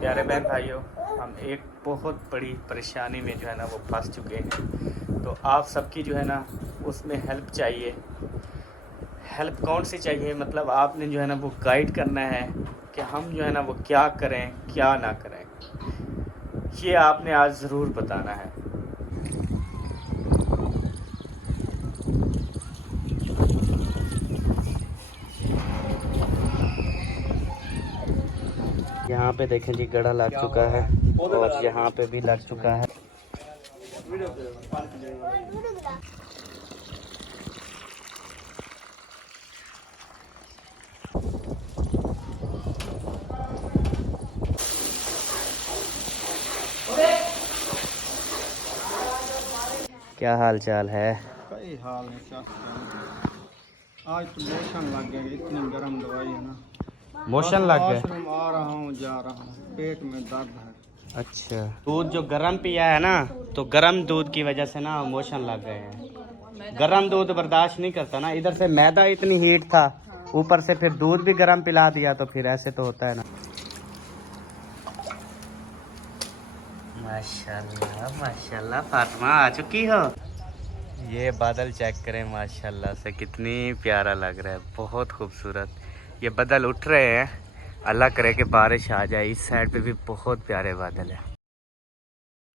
प्यारे बहन भाइयों, हम एक बहुत बड़ी परेशानी में जो है ना वो फंस चुके हैं। तो आप सबकी जो है ना उसमें हेल्प चाहिए। हेल्प कौन सी चाहिए, मतलब आपने जो है ना वो गाइड करना है कि हम जो है ना वो क्या करें क्या ना करें, ये आपने आज ज़रूर बताना है। यहाँ पे देखें जी, गड़ा लग चुका है और यहाँ पे भी लग चुका है। क्या हाल चाल है? कई हाल है, क्या आज तो मोशन लग गया, इतनी गर्म दवाई है ना। मोशन लग गए? वॉशरूम आ रहा हूँ जा रहा हूँ, पेट में दर्द है। अच्छा, दूध जो गरम पिया है ना, तो गरम दूध की वजह से ना मोशन लग गए हैं। गरम दूध बर्दाश्त नहीं करता ना, इधर से मैदा इतनी हीट था, ऊपर से फिर दूध भी गरम पिला दिया, तो फिर ऐसे तो होता है ना। माशाल्लाह माशाल्लाह, फातिमा आ चुकी हो। ये बादल चेक करें, माशाल्लाह से कितनी प्यारा लग रहा है, बहुत खूबसूरत। ये बादल उठ रहे हैं, अल्लाह करे कि बारिश आ जाए। इस साइड पे भी बहुत प्यारे बादल है।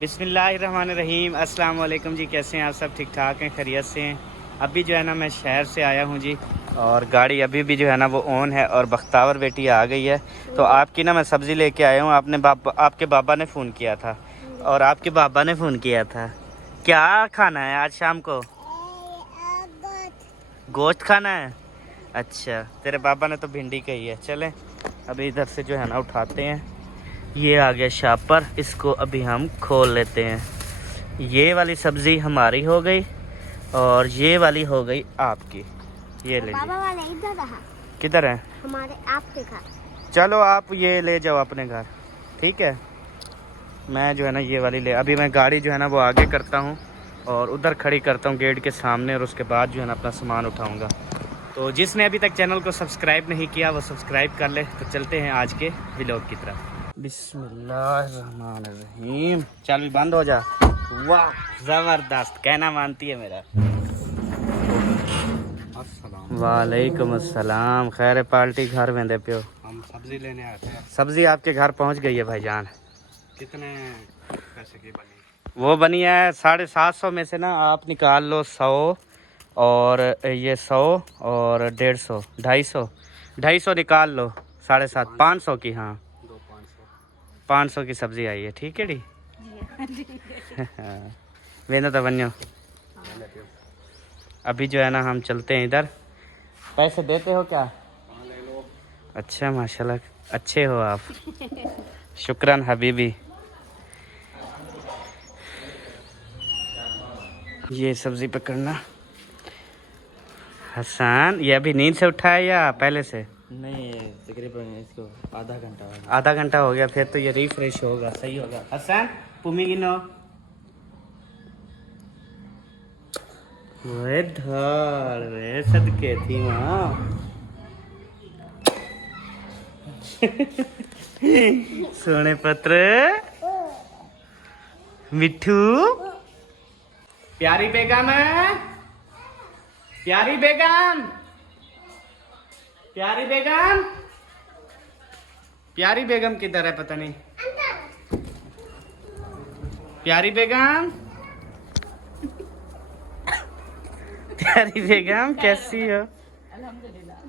बिस्मिल्लाहिर्रहमानिर्रहीम, अस्सलाम वालेकुम जी। कैसे हैं आप सब? ठीक ठाक हैं, खैरियत से हैं? अभी जो है ना मैं शहर से आया हूँ जी, और गाड़ी अभी भी जो है ना वो ऑन है और बख्तावर बेटी आ गई है। तो आपकी ना मैं सब्ज़ी लेके आया हूँ। आपके बाबा ने फ़ोन किया था, और आपके बाबा ने फ़ोन किया था। क्या खाना है आज शाम को? गोश्त खाना है? अच्छा, तेरे बाबा ने तो भिंडी कही है। चलें अभी इधर से जो है ना उठाते हैं। ये आ गया शापर, इसको अभी हम खोल लेते हैं। ये वाली सब्ज़ी हमारी हो गई और ये वाली हो गई आपकी। ये ले बाबा वाले इधर रहा। किधर है? हमारे आपके घर। चलो आप ये ले जाओ अपने घर, ठीक है। मैं जो है ना ये वाली ले, अभी मैं गाड़ी जो है ना वो आगे करता हूँ और उधर खड़ी करता हूँ गेट के सामने, और उसके बाद जो है ना अपना सामान उठाऊँगा। तो जिसने अभी तक चैनल को सब्सक्राइब नहीं किया वो सब्सक्राइब कर ले। तो चलते हैं आज के व्लॉग की तरफ। बिस्मिल्लाहिर्रहमानिर्रहीम। चल भी बंद हो जा। वाह ज़बरदस्त, कहना मानती है मेरा। वालेकुम अस्सलाम। खैर पार्टी घर में दे पियो। हम सब्जी लेने आए थे। सब्जी आपके घर पहुंच गई है भाईजान। कितने पैसे की बनी? वो बनी है 750 में से ना आप निकाल लो 100, और ये 100 और 150, 250 निकाल लो। 750, 500 की। हाँ 500 की सब्जी आई है, ठीक है डी। वेंदा तो बनो। अभी जो है ना हम चलते हैं इधर। पैसे देते हो क्या? ले लो। अच्छा माशाल्लाह, अच्छे हो आप, शुक्रान हबीबी। ये सब्जी पकड़ना। हसन, ये अभी नींद से उठा है या पहले से? नहीं, तकरीबन इसको आधा घंटा हो गया। आधा घंटा हो गया, फिर तो ये रिफ्रेश होगा, सही होगा। हसन पुमी गिनो। वे धर रे सदके थी माँ। सोने पत्र मिठू। प्यारी बेगम है, प्यारी बेगम, प्यारी बेगम। प्यारी बेगम किधर है, पता नहीं। प्यारी बेगम, प्यारी बेगम कैसी हो?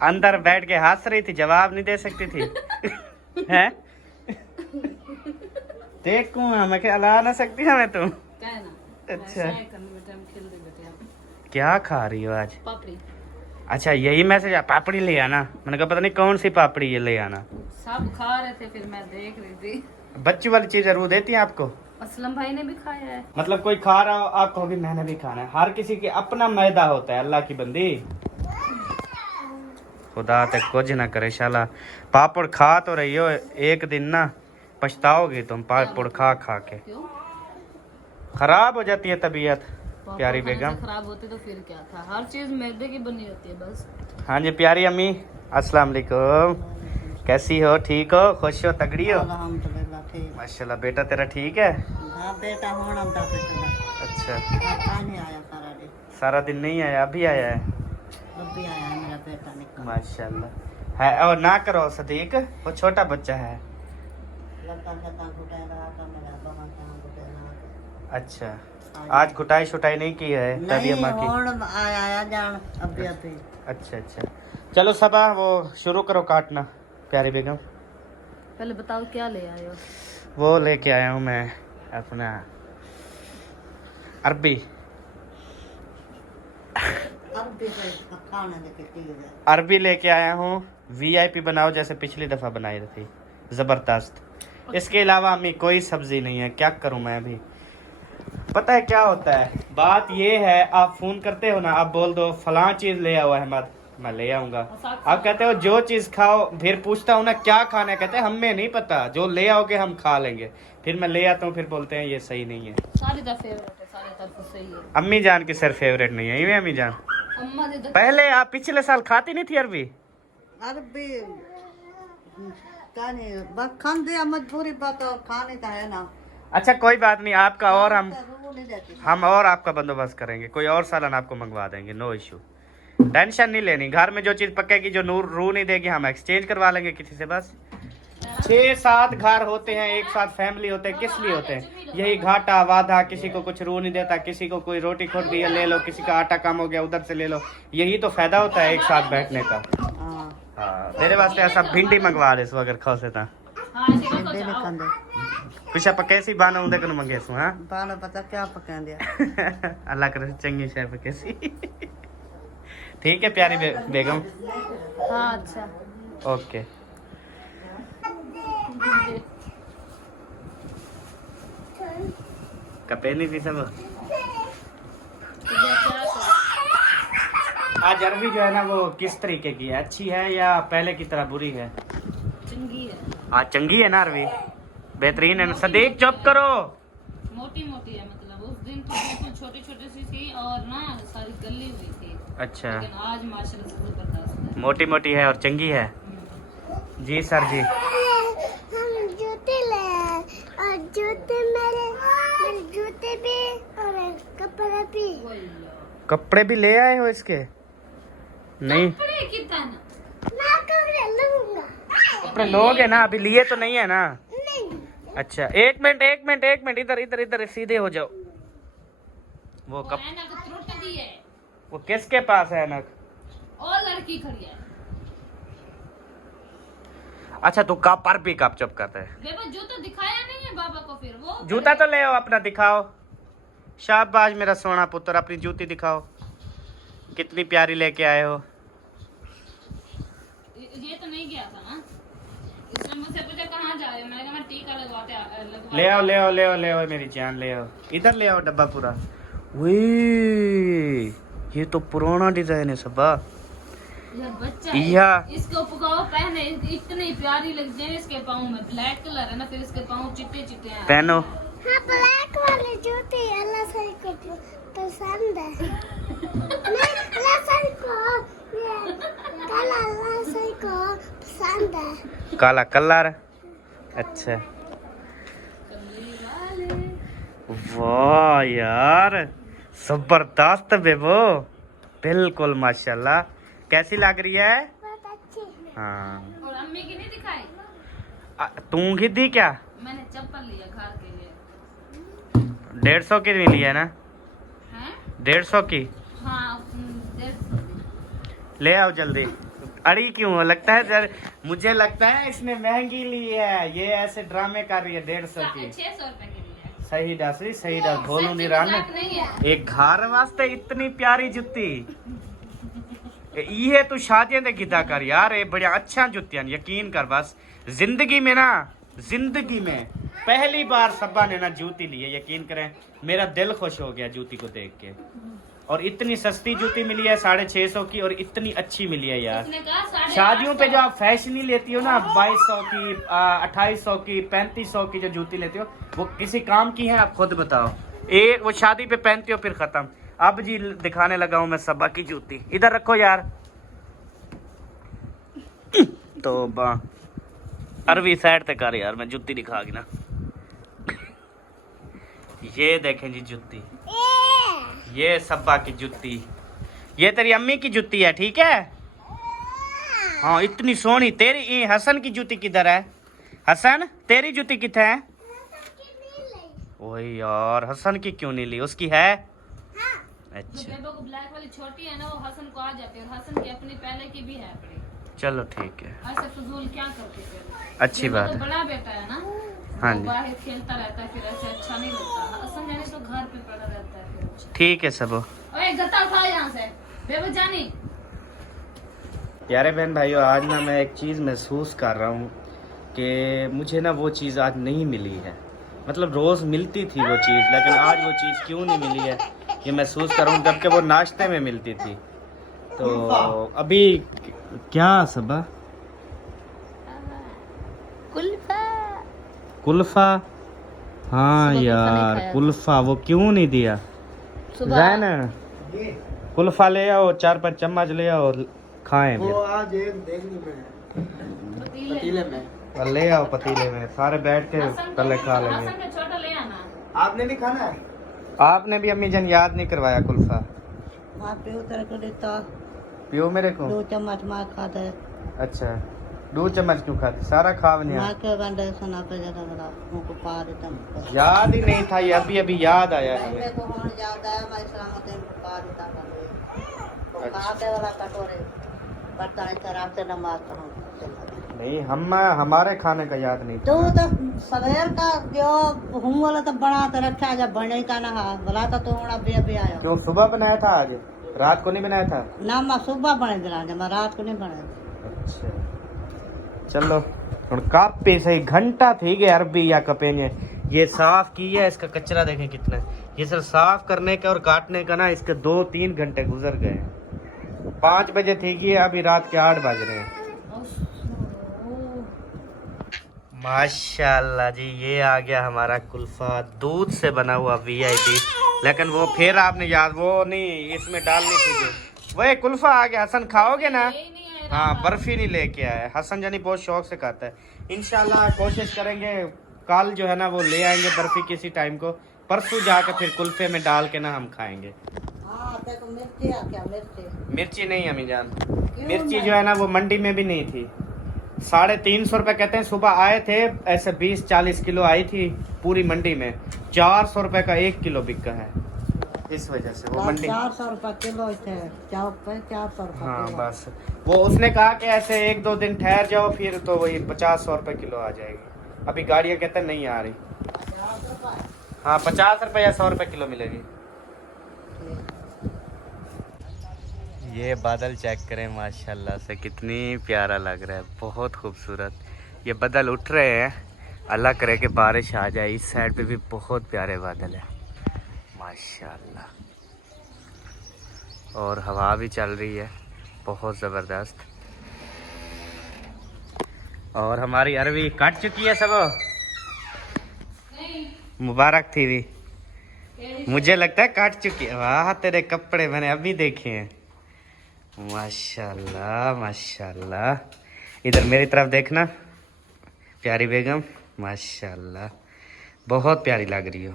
अंदर बैठ के हंस रही थी, जवाब नहीं दे सकती थी। हैं? देखूं मैं क्या अला ना सकती हमें तुम। अच्छा, क्या खा रही हो आज? पापड़ी। अच्छा यही मैसेज, पापड़ी ले आना। मैंने कहा पता नहीं कौन सी पापड़ी ये ले आना। सब खा रहे थे, फिर मैं देख रही थी। बच्ची वाली चीज जरूर देती हैं आपको। असलम भाई ने भी खाया है। मतलब कोई खा रहा हो आप कहोगे मैंने भी खाना है। हर किसी के अपना मैदा होता है, अल्लाह की बंदी। खुदा तक कुछ ना करे शाला। पापड़ खा तो रही हो, एक दिन ना पछताओगे तुम पापड़ खा खा के। क्यों? खराब हो जाती है तबीयत। पापड़ प्यारी खाने से बेगम। खराब होती तो फिर क्या था? हर चीज मैदे की बनी होती है बस। हाँ जी प्यारी अम्मी, अस्सलाम वालेकुम। कैसी हो? ठीक हो? खुश हो? तगड़ी हो? अल्हम्दुलिल्लाह ठीक। माशाल्लाह। बेटा तेरा ठीक है? हाँ बेटा होना था बेटा अच्छा। नहीं आया सारा दिन। सारा दिन नहीं आया, अभी आया है? अभी आया है मेरा बेटा निकल। माशाल्लाह है। और ना करो सदीक, वो छोटा बच्चा है। लता शता घुटे रहा था मेरा दोनों जहाँ घुटे रहा। अच्छा, आज घुटाई शुटाई नहीं की है दादी नहीं अम्मा की? होन आया जान अभी अभी। अच्छा अच्छा, चलो सबा वो शुरू करो काटना। प्यारी बेगम पहले बताओ क्या ले आए हो? वो लेके आया हूँ मैं अपना अरबी। अभी से खाने लेके चीज है। अरबी लेके आया हूँ। वीआईपी बनाओ जैसे पिछली दफ़ा बनाई थी, ज़बरदस्त। इसके अलावा अम्मी कोई सब्ज़ी नहीं है। क्या करूँ मैं अभी? पता है क्या होता है, बात ये है, आप फ़ोन करते हो ना, आप बोल दो फलां चीज़ ले आओ अहमद, मैं ले आऊँगा। आप कहते हो जो चीज़ खाओ, फिर पूछता हूँ ना क्या खाना है, कहते हैं हमें नहीं पता, जो ले आओगे हम खा लेंगे। फिर मैं ले आता हूँ, फिर बोलते हैं ये सही नहीं है। सारी दा फेवरेट है, सारी तरफ सही है। अम्मी जान की सर फेवरेट नहीं है, ये अम्मी जान। अम्मा दे पहले आप पिछले साल खाती नहीं थी अरबी? अरबी क्या नहीं बस खान दिया मजबूरी बात और खाने का है ना। अच्छा कोई बात नहीं, आपका और वो नहीं देती। हम और आपका बंदोबस्त करेंगे, कोई और सालन आपको मंगवा देंगे, नो इशू। टेंशन नहीं लेनी। घर में जो चीज़ पकेगी, जो नूर रू नहीं देगी, हम एक्सचेंज करवा लेंगे किसी से। बस 6-7 घर होते हैं, एक साथ फैमिली होते हैं, किस लिए होते हैं? यही घाटा वादा, किसी को कुछ रू नहीं देता, किसी को कोई रोटी खोट दी है ले लो, किसी का आटा कम हो गया उधर से ले लो। यही तो फायदा होता है एक साथ बैठने का। हाँ हाँ, तेरे वास्ते ऐसा भिंडी मंगवा दे सो अगर खौसे था हां ऐसे मत दे जाओ। खांदे कुछ आप कैसी बाना उन्दे कनु मंगे सो। हाँ बाना पता क्या पका दिया। अल्लाह करे चंगी शेफ कैसी। ठीक है प्यारी बेगम। हां अच्छा ओके। कपे नहीं थी सब। आज अरबी जो है ना वो किस तरीके की है, अच्छी है या पहले की तरह बुरी है? चंगी है, आज चंगी है ना अरबी, बेहतरीन है ना। सदीक चुप करो। मोटी मोटी है, मतलब उस दिन तो बिल्कुल छोटी छोटी सी थी और ना सारी गली हुई थी। अच्छा, लेकिन आज माशाल्लाह से जबरदस्त है। मोटी मोटी है और चंगी है। जी सर जी। हम जूते ले आए और जूते मेरे जूते भी और कपड़ा भी। कपड़े भी ले आए हो इसके? नहीं कपड़े कितना ना मैं कपड़े लूंगा। कपड़े लोगे ना, अभी लिए तो नहीं है ना। नहीं अच्छा एक मिनट इधर इधर इधर सीधे हो जाओ। वो कप ऐनक त्रुट दी है वो किसके पास है ऐनक? और लड़की खड़ी है। अच्छा तू कब पर भी कब चुप करते है? बेबा जूता दिखाया नहीं है बाबा को, फिर वो जूता तो ले आओ अपना, दिखाओ। शाबाश मेरा सोना पुत्र, अपनी जूती दिखाओ, कितनी प्यारी लेके आए हो। ये तो नहीं गया था ना, इसने मुझसे पूछा कहाँ जा रहे हो, मैंने कहा मैं टीका लगवा ले आओ मेरी जान, ले आओ इधर, ले आओ डब्बा पूरा। वे ये तो पुराना डिजाइन है सबा। यार बच्चा या है, इसको पकाओ पहने, इतनी प्यारी लगती है। इसके पाँव में ब्लैक कलर है ना, फिर इसके पाँव चिट्टे चिट्टे हैं। पहनो। हाँ ब्लैक वाले जूते अल्लाह सही को पसंद है। नहीं अल्लाह सही को ये काला अल्लाह सही को पसंद है। काला कलर। अच्छा वाह यार जबरदस्त बेबो, बिल्कुल माशाल्लाह। कैसी लग रही है? बहुत अच्छी। हाँ और अम्मी की नहीं दिखाई? तू ही दी क्या? मैंने चप्पल लिया घर के लिए। 150 की मिली है ना? हैं? 150 की हाँ 150। ले आओ जल्दी। अड़ी क्यों हो? लगता है जर मुझे लगता है इसने महंगी ली है, ये ऐसे ड्रामे कर रही है। 150 की 600 रुपए की ली है। सही दस, सही दस, भोलू नहीं रहा ना। नहीं है। एक घर वास्ते इतनी प्यारी जुत्ती, ये तू शादियां दे गिदा कर यार, ये बड़िया अच्छा जुत्तियां, यकीन कर। बस जिंदगी में ना, जिंदगी में पहली बार सब्बा ने ना जूती ली है, यकीन करें मेरा दिल खुश हो गया जूती को देख के। और इतनी सस्ती जूती मिली है 650 की, और इतनी अच्छी मिली है यार। उसने कहा 850 शादियों पे जो आप फैशनी लेती हो ना, 2200 की 2800 की 3500 की जो जूती लेती हो, वो किसी काम की है? आप खुद बताओ। एक वो शादी पे पहनती हो फिर खत्म। अब जी दिखाने लगा हूं मैं सब्बा की जूती, इधर रखो यार। तो अरवी साइड तक आ रही यार, मैं जुत्ती दिखा के ना। ये देखें जी जुत्ती, ये सब्बा की जुत्ती, ये तेरी अम्मी की जुत्ती है, ठीक है। हाँ इतनी सोहनी। तेरी ये हसन की जूती किधर है? हसन तेरी जूती किधर है? ओए यार हसन की क्यों नहीं ली? उसकी है? अच्छा बेबो को ब्लैक वाली छोटी है ना, वो हसन को आ जाती है, और हसन की अपनी पहले की भी है अपनी। चलो ठीक है, ऐसे फजूल क्या करते फिर? अच्छी बात तो है। बड़ा बेटा है ना, हाँ वो जी। बाहर खेलता रहता है, फिर ऐसे अच्छा नहीं लगता। हसन जाने तो घर पे पड़ा रहता है फिर अच्छा। ठीक है सबो। ओए गत्ता उठाओ यहाँ से, बेबो जानी। प्यारे बहन भाइयों, आज ना मैं एक चीज़ महसूस कर रहा हूँ कि मुझे ना वो चीज़ आज नहीं मिली है। मतलब रोज़ मिलती थी वो चीज़, लेकिन आज वो चीज़ क्यों नहीं मिली है ये महसूस कर रहा हूँ, जबकि वो नाश्ते में मिलती थी। तो अभी क्या सबा? कुल्फा। हाँ यार कुल्फा, वो क्यों नहीं दिया? ना कुल्फा ले आओ, 4-5 चम्मच ले आओ, खाएं वो फिर। आज एक देखनी में पतीले में ले आओ पतीले में, सारे बैठ के पहले खा लेंगे। हसन का छोटा ले आना। आपने भी खाना है? आपने भी अम्मी जन याद नहीं करवाया कुल्फा। माँ पे उतर को देता पियो मेरे को। 2 चम्मच माँ खाता है। अच्छा 2 चम्मच क्यों खाते? सारा खा नहीं। माँ के बंदे सुना पे ज्यादा बड़ा उनको पा देता हूँ। याद ही नहीं था, ये अभी अभी याद आया मेरे हमें। को होने ज्यादा है, मैं सलामत इनको पा देता हूँ। तो खाते वाला कटोरे बर्तन खराब से नमाज पढ़ो। नहीं हम हमारे खाने का याद नहीं तो था। तो सवेर का जो हूँ वाला तो बना तो रखा जब बने का ना बोला तो होना बे बे आया। क्यों सुबह बनाया था? आज रात को नहीं बनाया था? ना मैं सुबह बने दिला जब मैं रात को नहीं बने। अच्छा चलो हुण कापे सही घंटा थी गए अरबी या कपेंगे। ये साफ की है, इसका कचरा देखें कितना है। ये सिर्फ साफ करने का और काटने का ना इसके 2-3 घंटे गुजर गए। 5 बजे थी कि अभी रात के 8 बज रहे हैं। माशाल्लाह जी, ये आ गया हमारा कुल्फा, दूध से बना हुआ VIP। लेकिन वो फिर आपने याद वो नहीं इसमें डालनी थी जो वही कुल्फा आ गया। हसन खाओगे ना? हाँ बर्फी नहीं लेके आया। हसन जानी बहुत शौक से खाता है। इंशाल्लाह कोशिश करेंगे कल जो है ना वो ले आएंगे बर्फी किसी टाइम को। परसों जाकर फिर कुल्फे में डाल के ना हम खाएंगे। हाँ देखो मिर्ची आ क्या मिर्ची। मिर्ची नहीं अम्मी जान, मिर्ची जो है ना वो मंडी में भी नहीं थी। 350 रुपये कहते हैं। सुबह आए थे ऐसे 20-40 किलो आई थी पूरी मंडी में। 400 रुपये का 1 किलो बिका है, इस वजह से वो मंडी। 400 रुपये किलो थे चौक पे 400 रुपये। हाँ बस वो उसने कहा कि ऐसे 1-2 दिन ठहर जाओ फिर तो वही 50-100 रुपये किलो आ जाएगी। अभी गाड़ियाँ कहते हैं नहीं आ रही। हाँ 50 रुपये या 100 रुपये किलो मिलेगी। ये बादल चेक करें माशाल्लाह से कितनी प्यारा लग रहा है, बहुत खूबसूरत। ये बादल उठ रहे हैं, अल्लाह करे कि बारिश आ जाए। इस साइड पे भी बहुत प्यारे बादल है माशाल्लाह, और हवा भी चल रही है बहुत ज़बरदस्त। और हमारी अरवी कट चुकी है सब। मुबारक थी भी, मुझे लगता है कट चुकी है। वाह तेरे कपड़े मैंने अभी देखे हैं, माशाल्लाह माशाल्लाह। इधर मेरी तरफ देखना प्यारी बेगम, माशाल्लाह बहुत प्यारी लग रही हो।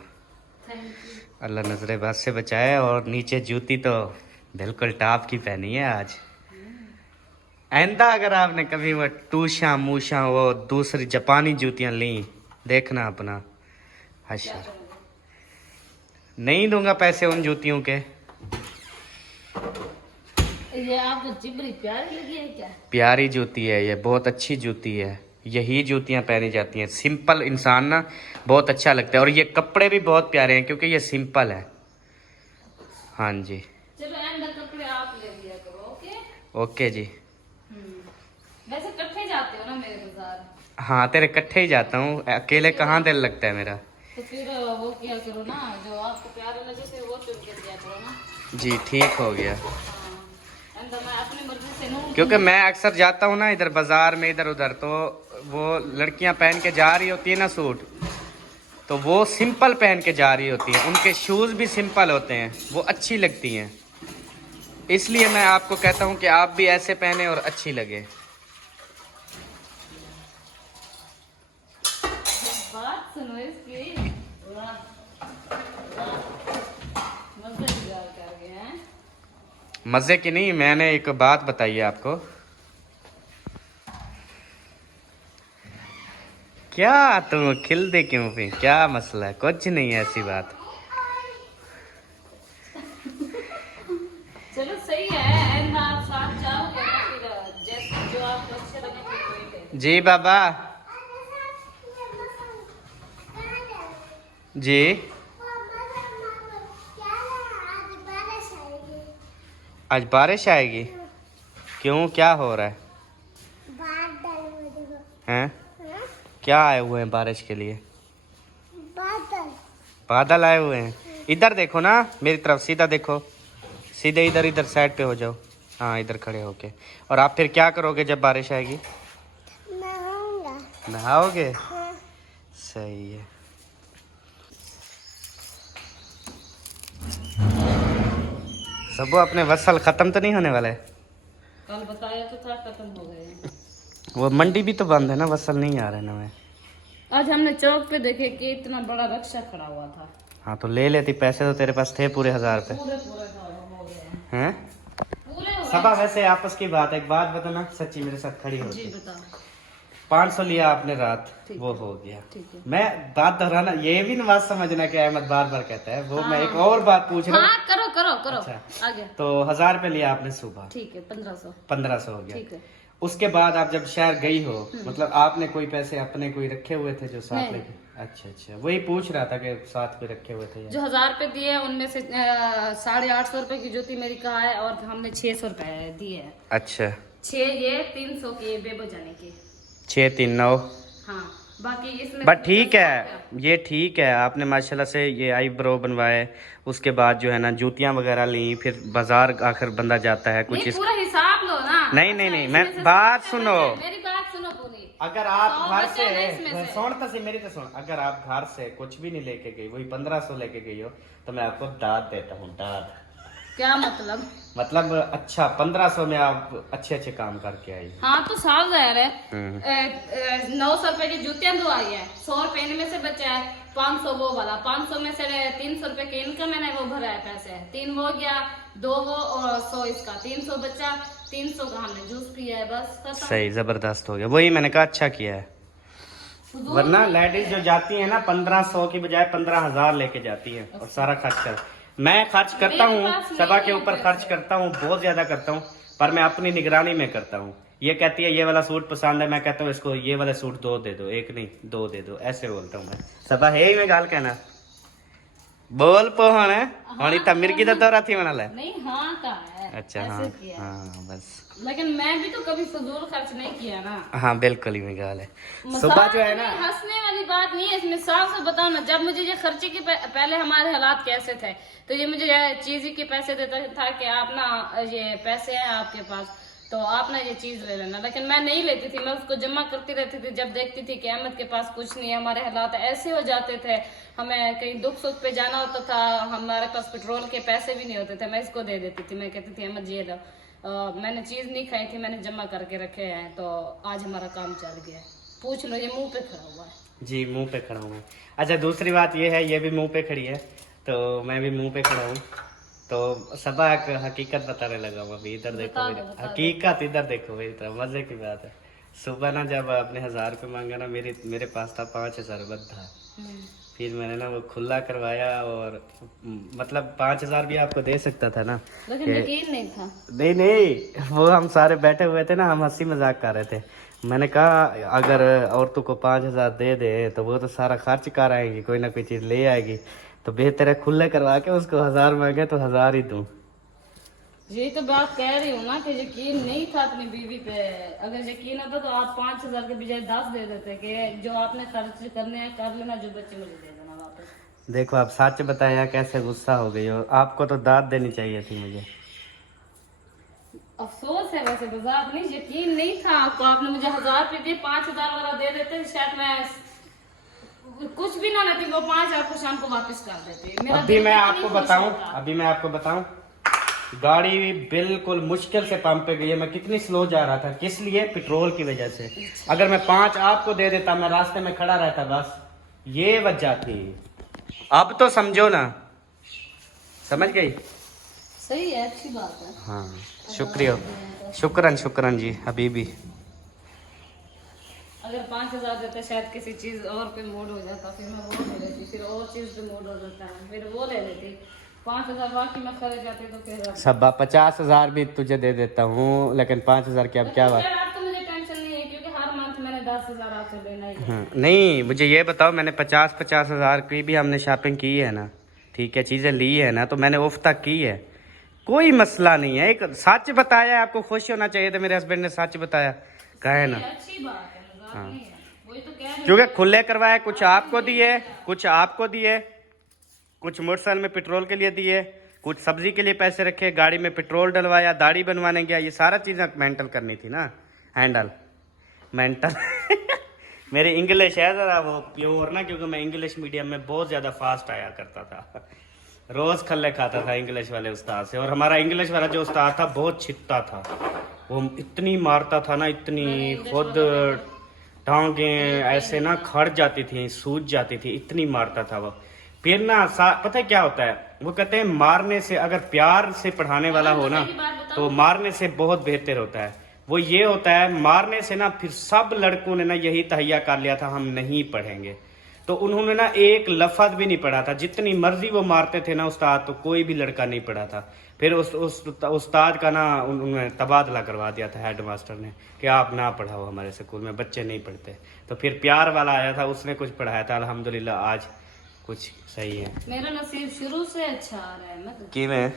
अल्लाह नजरे बद से बचाए। और नीचे जूती तो बिल्कुल टॉप की पहनी है आज। आइंदा अगर आपने कभी वो टूशा मूशा वो दूसरी जापानी जूतियां ली देखना अपना हशर। नहीं दूंगा पैसे उन जूतियों के। ये आपको जिबरी प्यारी लगी है क्या? प्यारी जूती है ये, बहुत अच्छी जूती है। यही जूतियां पहनी जाती हैं। सिंपल इंसान ना बहुत अच्छा लगता है। और ये कपड़े भी बहुत प्यारे हैं क्योंकि ये सिंपल है। हाँ जी चलो अंदर कपड़े आप ले लिया करो। ओके ओके जी। वैसे इकट्ठे जाते हो ना मेरे बाजार? हाँ तेरे इकट्ठे ही जाता हूँ, अकेले कहाँ दिल लगता है मेरा। तो फिर वो किया करो ना, जो आपको प्यारे लगे फिर वो चुन के दिया करो ना। जी ठीक हो गया। अंदर मैं अपनी मर्जी से नहीं। क्योंकि मैं अक्सर जाता हूँ ना इधर बाजार में इधर उधर, तो वो लड़कियाँ पहन के जा रही होती है ना सूट, तो वो सिंपल पहन के जा रही होती है। उनके शूज़ भी सिंपल होते हैं, वो अच्छी लगती हैं। इसलिए मैं आपको कहता हूँ कि आप भी ऐसे पहने और अच्छी लगे। सुनो इसकी। वाह, वाह, मजेदार कर गए हैं। मजे की नहीं, मैंने एक बात बताई है आपको। क्या तुम खिलते क्यों फिर? क्या मसला है? कुछ नहीं है ऐसी बात। चलो सही है, एंड आप साथ जाओगे ना फिर जैसे जो आपको अच्छे लगे फिर वही ले। जी बाबा जी। आज बारिश आएगी? क्यों, क्या हो रहा है? हैं? क्या आए हुए हैं बारिश के लिए? बादल आए हुए हैं। इधर देखो ना, मेरी तरफ सीधा देखो, सीधे इधर इधर साइड पे हो जाओ। हाँ, इधर खड़े होके। और आप फिर क्या करोगे जब बारिश आएगी? नहाओगे? सही है। सब अपने वसल खत्म तो नहीं होने वाला है? कल बताया तो था खत्म हो गए। वो मंडी भी तो बंद है ना, वसल नहीं आ रहे ना। मैं आज हमने चौक पे देखे कि इतना बड़ा रक्षा खड़ा हुआ था। हाँ तो ले लेती, पैसे तो तेरे पास थे पूरे 1000 रुपए पूरे पूरे हो गए हैं। पूरे हो गए। सबा वैसे आपस की बात, एक बात बताना सच्ची मेरे साथ खड़ी हो। जी बताओ। 500 लिया आपने रात, ठीक वो हो गया। ठीक है। मैं बात दोहराना, ये भी बात समझना कि अहमद बार बार कहता है वो। मैं एक और बात पूछ रहा हूँ। हाँ करो करो करो। अच्छा। आगे। तो 1000 रुपए लिया आपने सुबह, ठीक है 1500। 1500 हो गया। ठीक है। उसके बाद आप जब शहर गई हो, मतलब आपने कोई पैसे अपने कोई रखे हुए थे जो साथ नहीं। लेके? अच्छा अच्छा, वही पूछ रहा था कि साथ कोई रखे हुए थे या? जो 1000 रुपए दिए उनमें से 850 रुपए की ज्योति मेरी कहा है और हमने 600 रुपए दिए है। अच्छा, 6 ये 300 की बेबो जाने की। 639। हाँ बाकी इसमें बट ठीक है, ये ठीक है। आपने माशाल्लाह से ये आईब्रो बनवाए, उसके बाद जो है ना जूतियां वगैरह ली, फिर बाजार आखिर बंदा जाता है कुछ नहीं, पूरा हिसाब लो ना। नहीं नहीं नहीं, मैं बात सुनो। मेरी बात सुनो पूरी। अगर आप 100 घर बचे ना इसमें से। सुन तो सही, मेरी तो सुन। अगर आप घर से कुछ भी नहीं लेके गई, वही 1500 लेके गई हो, तो मैं आपको दाद देता हूँ। दाद क्या मतलब? मतलब अच्छा 1500 में आप अच्छे अच्छे काम करके आई। हाँ तो साफ जाहिर है। 900 रुपए की जूतियां दो आई है, 100 रुपए इनमें से बचा है, 500 वो वाला, 500 में से 300 रुपए के इनका मैंने वो भरा है पैसे, 3 वो गया, 2 वो और 100 इसका, 300 बचा। 300 का हमने जूस पिया है, बस खत्म। सही, जबरदस्त हो गया। वही मैंने कहा अच्छा किया है। वरना लेडीज जो जाती है ना 1500 की बजाय 15000 लेके जाती है और सारा खर्च कर। मैं खर्च करता मेरे हूँ, पास सबा नहीं के है ऊपर पैसे। खर्च करता हूँ, बहुत ज्यादा करता हूँ, पर मैं अपनी निगरानी में करता हूँ। ये कहती है ये वाला सूट पसंद है, मैं कहता हूँ इसको ये वाला सूट 2 दे दो, 1 नहीं 2 दे दो, ऐसे बोलता हूँ मैं। सबा है ही में गाल कहना बोल पो है और इतना मिर्गी तो दौरा थी मना ले। नहीं हाँ का है। अच्छा ऐसे हाँ किया। हाँ बस। लेकिन मैं भी तो कभी फजूल खर्च नहीं किया ना। हाँ बिल्कुल ही में गाल है। मजाक सुबह जो है ना, में हंसने वाली बात नहीं है इसमें, साफ से बताओ ना। जब मुझे ये खर्चे के पहले हमारे हालात कैसे थे, तो ये मुझे चीज के पैसे देता था कि आप ना ये पैसे हैं आपके पास तो आप ना ये चीज ले लेना, लेकिन मैं नहीं लेती थी, मैं उसको जमा करती रहती थी। जब देखती थी कि अहमद के पास कुछ नहीं है, हमारे हालात ऐसे हो जाते थे, हमें कहीं दुख सुख पे जाना होता था, हमारे पास पेट्रोल के पैसे भी नहीं होते थे, मैं इसको दे देती थी। मैं कहती थी अहमद ये लो, मैंने चीज नहीं खाई थी, मैंने जमा करके रखे हैं, तो आज हमारा काम चल गया। पूछ लो, ये मुंह पे खड़ा हुआ है। जी मुंह पे खड़ा हूँ मैं। अच्छा दूसरी बात ये है, ये भी मुंह पे खड़ी है, तो मैं भी मुंह पे खड़ा हूँ। तो सबा एक हकीकत बताने लगा हूँ अभी। इधर देखो बता मेरी दो, बता दो। हकीकत, इधर देखो मेरी तरफ। मजे की बात है, सुबह ना जब आपने 1000 रुपये मांगा ना, मेरे पास था 5000 रुपये था। फिर मैंने ना वो खुला करवाया और मतलब 5000 भी आपको दे सकता था ना, लेकिन यकीन नहीं था। नहीं नहीं, वो हम सारे बैठे हुए थे ना, हम हंसी मजाक कर रहे थे। मैंने कहा अगर औरतों को 5000 दे दे तो वो तो सारा खर्च कर आएगी, कोई ना कोई चीज ले आएगी, तो बेहतर है खुले करवा के उसको 1000 मांगे तो 1000 ही दूं। यही तो बात कह रही हूँ ना कि यकीन नहीं था अपनी बीवी पे। अगर यकीन होता तो आप 5000 के बजाय 10 दे देते कि जो आपने खर्च करने हैं कर लेना, जो बच्चे मुझे दे देना वापस। देखो आप सच बताया कैसे गुस्सा हो गई हो, आपको तो दाद देनी चाहिए थी मुझे। अफसोस है वैसे, मजाक नहीं, यकीन नहीं था आपको। आपने मुझे 1000 रुपये दिए, 5000 वाला दे देते, शायद मैं कुछ भी ना लेती, वो 5000 को शाम को वापस कर देती। मेरा अभी दिल मैं कितनी आपको खुश बताऊं, होता। अभी मैं आपको बताऊं, गाड़ी बिल्कुल मुश्किल से पंप पे गई है। मैं कितनी स्लो जा रहा था, किस लिए? पेट्रोल की वजह से। अगर मैं 5 आपको दे देता, मैं रास्ते में खड़ा रहता बस, ये वजह थी। अब तो समझो ना, समझ गई? सही है, अच्छी बात है। हाँ शुक्रिया, शुक्रन शुक्रन जी हबीबी। अगर 5,000 देते शायद किसी चीज और पे मूड हो जाता, फिर मैं वो ले लेती, फिर और चीज पे मूड हो जाता है, फिर वो ले लेती। 5,000 बाकी में खर्च जाते तो फिर सब 50,000 भी तुझे दे देता हूँ, लेकिन 5,000 की अब क्या बात। यार, अब तो मुझे टेंशन नहीं है क्योंकि हर मंथ मैंने 10,000 आपसे लेना ही है। नहीं मुझे ये बताओ, मैंने 50,000 की भी हमने शॉपिंग की है ना, ठीक है, चीज़ें ली है ना, तो मैंने उफ तक की है, कोई मसला नहीं है। एक सच बताया है, आपको खुश होना चाहिए था, मेरे हस्बैंड ने सच बताया, कहे ना। अच्छी बात है, मजाक नहीं है, वही तो कह रही हूँ। क्योंकि खुले करवाए, कुछ आपको दिए, कुछ आपको दिए, कुछ मोटरसाइकिल में पेट्रोल के लिए दिए, कुछ सब्जी के लिए पैसे रखे, गाड़ी में पेट्रोल डलवाया, दाढ़ी बनवाने गया, ये सारा चीज़ें मेंटल करनी थी ना, हैंडल मेंटल। मेरी इंग्लिश है ज़रा वो प्योर ना, क्योंकि मैं इंग्लिश मीडियम में बहुत ज़्यादा फास्ट आया करता था, रोज़ खल्ले खाता था इंग्लिश वाले उस्ताद से। और हमारा इंग्लिश वाला जो उस्ताद था बहुत छित्ता था, वो इतनी मारता था ना, इतनी खुद टांगे ऐसे ना खड़ जाती थी, सूज जाती थी, इतनी मारता था वो। फिर ना पता है क्या होता है, वो कहते हैं मारने से, अगर प्यार से पढ़ाने वाला हो ना तो मारने से बहुत बेहतर होता है। वो ये होता है, मारने से ना फिर सब लड़कों ने ना यही तहैया कर लिया था हम नहीं पढ़ेंगे, तो उन्होंने ना एक लफ्ज भी नहीं पढ़ा था, जितनी मर्जी वो मारते थे ना उस्ताद, तो कोई भी लड़का नहीं पढ़ा था। फिर उस उस्ताद का ना उन्होंने तबादला करवा दिया था हेड मास्टर ने, कि आप ना पढ़ाओ हमारे स्कूल में, बच्चे नहीं पढ़ते। तो फिर प्यार वाला आया था, उसने कुछ पढ़ाया था, अल्हम्दुलिल्लाह आज कुछ सही है। मेरा नसीब शुरू से अच्छा आ रहा है। मतलब कि मैं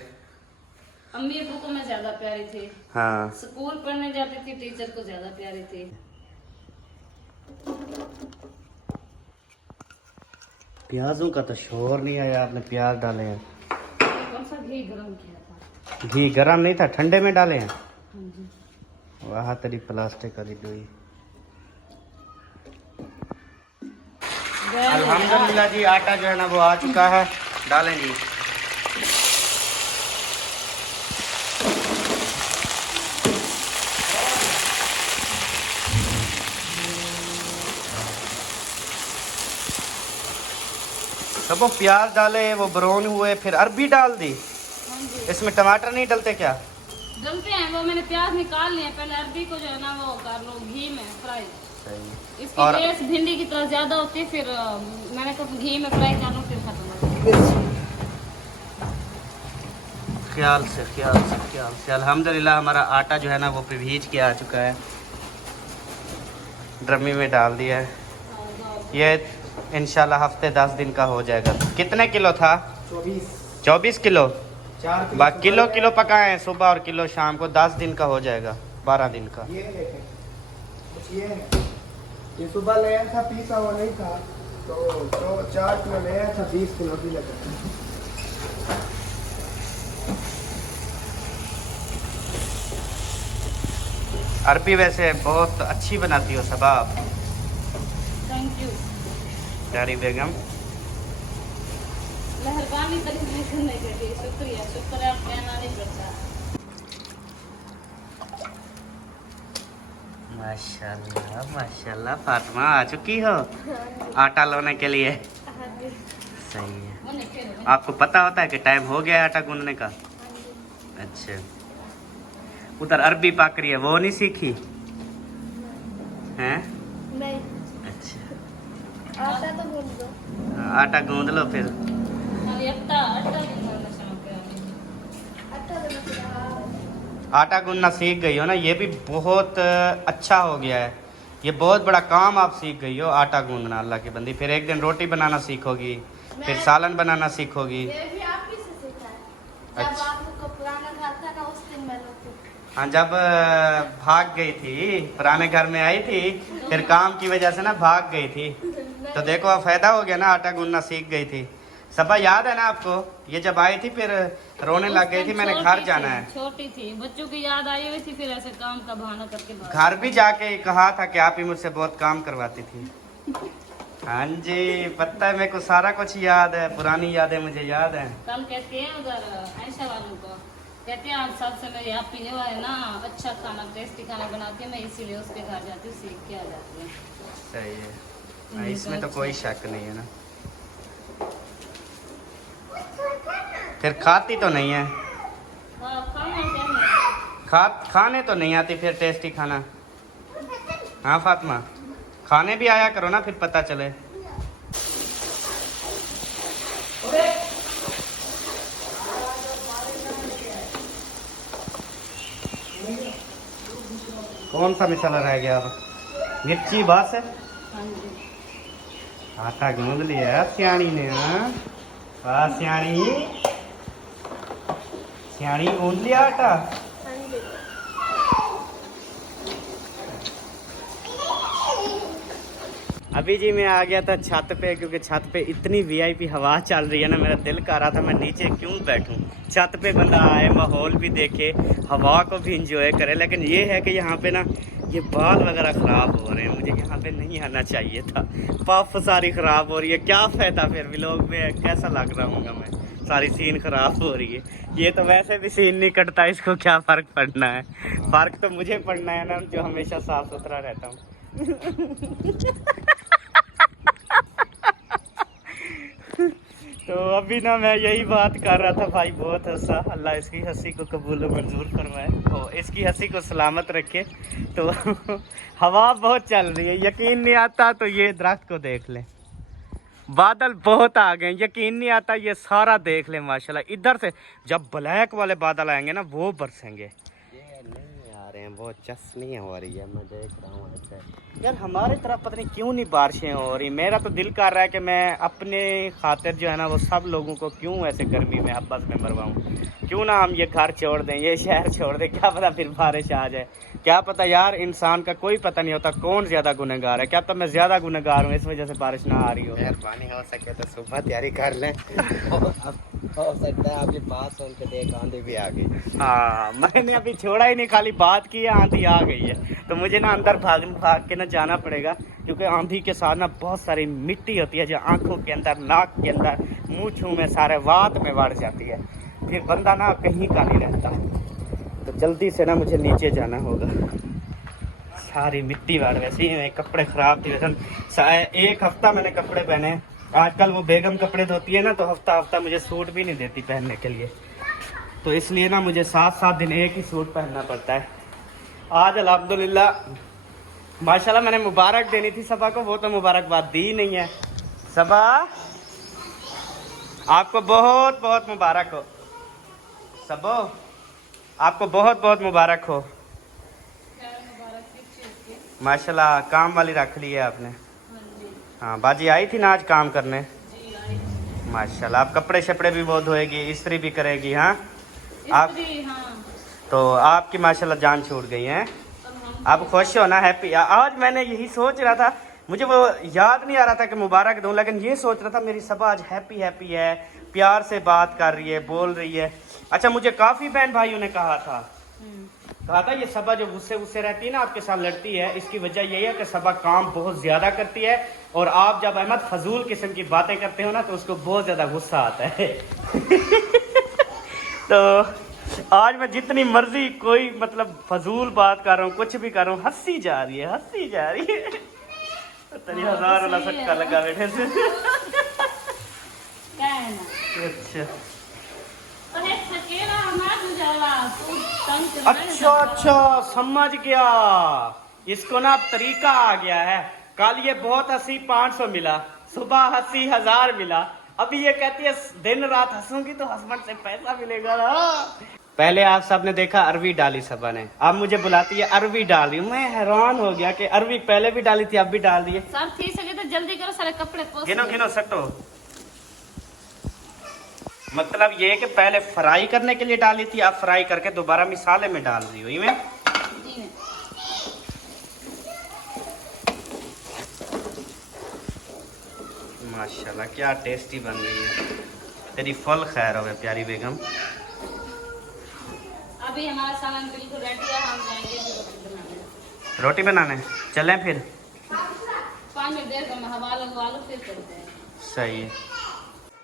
अम्मी अबू को मैं ज्यादा प्यारी थी, हाँ स्कूल पढ़ने जाती थी, टीचर को ज्यादा प्यारी थी। प्याजों का तो शोर नहीं आया, आपने प्याज डाले हैं। कौन सा घी गरम किया था? घी गरम नहीं था, ठंडे में डाले हैं। वाह तेरी प्लास्टिक वाली डोई। अल्हम्दुलिल्लाह जी, आटा जो है ना वो आ चुका है, डालेंगे। तो वो प्याज डाले, वो ब्राउन हुए, फिर अरबी डाल दी। इसमें टमाटर नहीं डलते क्या? डलते हैं, वो मैंने प्याज निकाल लिए, पहले अरबी को जो है ना वो कर लो घी में फ्राई। इसकी और टेस्ट भिंडी की तरह ज्यादा होती है, फिर मैंने कहा घी में फ्राई कर लो, फिर खत्म हो जाएगी। ख्याल से अल्हम्दुलिल्लाह हमारा आटा जो है ना वो भीज के आ चुका है, ड्रमी में डाल दिया है। ये इंशाल्लाह हफ्ते 10 दिन का हो जाएगा। कितने किलो था? 24 किलो। 4 किलो पकाए हैं सुबह और किलो शाम को, 10 दिन का हो जाएगा, 12 दिन का। ये सुबह लिया था, पीसा हुआ नहीं था, तो 4 किलो लिया था, 20 किलो भी लगा। अरबी वैसे बहुत अच्छी बनाती हो सबा आप। थैंक यू प्यारी बेगम। मेहरबानी तरीके करने के लिए शुक्रिया, शुक्र आप कहना नहीं पड़ता। माशाल्लाह माशाल्लाह, फातिमा आ चुकी हो आटा लाने के लिए। सही है। आपको पता होता है कि टाइम हो गया है आटा गूंदने का? अच्छा, उधर अरबी पक रही है, वो नहीं सीखी हैं? नहीं, अच्छा, आटा तो गूंद दो। आटा गूंद लो फिर। आटा गूंदना सीख गई हो ना, ये भी बहुत अच्छा हो गया है, ये बहुत बड़ा काम आप सीख गई हो, आटा गूंदना अल्लाह की बंदी। फिर एक दिन रोटी बनाना सीखोगी, फिर सालन बनाना सीखोगी। ये भी आप ही से सीखा है। जब अच्छा। आप लोग को पुराना घर था ना, उस दिन मैंने सीखा। हाँ, जब भाग गई थी, पुराने घर में आई थी, फिर काम की वजह से ना भाग गई थी, तो देखो अब फायदा हो गया ना, आटा गूंदना सीख गई थी। सबा याद है ना आपको? ये जब आई थी फिर रोने लग गई थी, मैंने घर जाना है। छोटी थी, बच्चों की याद आई हुई थी, फिर ऐसे काम का बहाना करके भाग। घर भी जाके कहा था कि आप ही मुझसे बहुत काम करवाती थी। हाँ जी, पता है, मेरे को सारा कुछ याद है, पुरानी यादें मुझे याद है। कल कहते हैं उधर ऐशा वालों को, कहते हैं आज सबसे मेरी आप पीने वाले ना अच्छा खाना, टेस्टी खाना बनाती है, मैं इसीलिए उसके घर जाती हूँ, सीख के आ जाती हूँ। सही है। इसमें तो कोई शक नहीं है ना। फिर खाती तो नहीं है, खाने तो नहीं आती फिर टेस्टी खाना। हाँ फातिमा, खाने भी आया करो ना, फिर पता चले। कौन सा मसाला रह गया अब? मिर्ची बस है। आटा गूंद लिया सियाणी ने। हाँ वाह सियाणी, सियाणी गूंद लिया आटा। अभी जी मैं आ गया था छत पे, क्योंकि छत पे इतनी वीआईपी हवा चल रही है ना, मेरा दिल कर रहा था मैं नीचे क्यों बैठूं। छत पे बंदा आए, माहौल भी देखे, हवा को भी इंजॉय करे। लेकिन ये है कि यहाँ पे ना ये बाल वगैरह ख़राब हो रहे हैं, मुझे यहाँ पे नहीं आना चाहिए था। पफ सारी ख़राब हो रही है, क्या फ़ायदा फिर व्लॉग में कैसा लग रहा हूँ मैं, सारी सीन ख़राब हो रही है। ये तो वैसे भी सीन नहीं कटता, इसको क्या फ़र्क पड़ना है। फ़र्क तो मुझे पड़ना है ना, जो हमेशा साफ़ सुथरा रहता हूँ। तो अभी ना मैं यही बात कर रहा था, भाई बहुत हंसा। अल्लाह इसकी हंसी को कबूल मंजूर फरमाए और इसकी हंसी को सलामत रखे। तो हवा बहुत चल रही है, यकीन नहीं आता तो ये दरख्त को देख लें, बादल बहुत आ गए, यकीन नहीं आता ये सारा देख लें माशाल्लाह। इधर से जब ब्लैक वाले बादल आएंगे ना वो बरसेंगे। ये नहीं आ रहे हैं, बहुत चस्नी हो रही है, मैं देख रहा हूँ ऐसे। यार हमारे तरफ पता नहीं क्यों नहीं बारिशें हो रही। मेरा तो दिल कर रहा है कि मैं अपने खातिर जो है ना वो सब लोगों को क्यों ऐसे गर्मी में आपस में मरवाऊँ। क्यों ना हम ये घर छोड़ दें, ये शहर छोड़ दें, क्या पता फिर बारिश आ जाए। क्या पता यार, इंसान का कोई पता नहीं होता कौन ज़्यादा गुनहगार है। क्या तो मैं ज़्यादा गुनहगार हूँ, इस वजह से बारिश ना आ रही हो। मेहरबानी हो सके तो सुबह तैयारी कर लें। अब हो सकता है आपकी बात सुन के देख आंधी भी आ गई। हाँ मैंने अभी छोड़ा ही नहीं, खाली बात की है आंधी आ गई है। तो मुझे ना अंदर भाग के ना जाना पड़ेगा, क्योंकि आंधी के साथ ना बहुत सारी मिट्टी होती है जो आंखों के अंदर, नाक के अंदर, मुँह छू में, सारे वात में बढ़ जाती है। फिर बंदा ना कहीं का नहीं रहता। तो जल्दी से ना मुझे नीचे जाना होगा। सारी मिट्टी वाले, वैसे ही कपड़े ख़राब थे। वैसे एक हफ्ता मैंने कपड़े पहने। आजकल वो बेगम कपड़े धोती है ना, तो हफ्ता हफ्ता मुझे सूट भी नहीं देती पहनने के लिए। तो इसलिए ना मुझे 7-7 दिन एक ही सूट पहनना पड़ता है। आज अल्हम्दुलिल्लाह माशाल्लाह मैंने मुबारक देनी थी सबा को, वो तो मुबारकबाद दी नहीं है। सबा आपको बहुत बहुत मुबारक हो। सबो आपको बहुत बहुत मुबारक हो। माशाल्लाह काम वाली रख ली है आपने। हाँ बाजी आई थी ना आज काम करने। माशाल्लाह आप कपड़े शपड़े भी बहुत धोएगी, इस्त्री भी करेगी। हाँ आप तो आपकी माशाल्लाह जान छूट गई है। आप खुश हो ना, हैप्पी। आज मैंने यही सोच रहा था, मुझे वो याद नहीं आ रहा था कि मुबारक दूं, लेकिन ये सोच रहा था मेरी सबा आज हैप्पी हैप्पी है, प्यार से बात कर रही है, बोल रही है। अच्छा मुझे काफ़ी बहन भाइयों ने कहा था ये सबा जो गुस्से रहती है ना, आपके साथ लड़ती है, इसकी वजह यही है कि सबा काम बहुत ज़्यादा करती है और आप जब अहमद फजूल किस्म की बातें करते हो ना तो उसको बहुत ज़्यादा गुस्सा आता है। तो आज मैं जितनी मर्जी कोई मतलब फजूल बात कर रहा हूँ, कुछ भी कर रहा हूँ, हंसी जा रही है। तेरी 1000 वाला सटका लगा बैठे से। अच्छा समझ गया, इसको ना तरीका आ गया है। कल ये बहुत हंसी 500 मिला, सुबह हंसी 1000 मिला, अभी ये कहती है दिन रात हंसूंगी तो हस्बैंड से पैसा मिलेगा ना। पहले आप सबने देखा अरवी डाली सबा ने, अब मुझे बुलाती है अरवी डाल रही हूँ। मैं हैरान हो गया कि अरवी पहले भी डाली थी अब भी डाल दी है। सर थी सके तो जल्दी करो, सारे कपड़े पोंछ गिनो सटो। मतलब ये कि पहले फ्राई करने के लिए डाली थी, अब फ्राई करके दोबारा मिसाले में डाल रही हुई मैं। माशाल्लाह क्या टेस्टी बन रही है। तेरी फल खैर हो प्यारी बेगम। अभी हमारा सामान बिल्कुल रेडी है, हम जाएंगे रोटी बनाने। चलें फिर 5 मिनट देर में हवा लगवा लो फिर चलते हैं। सही है।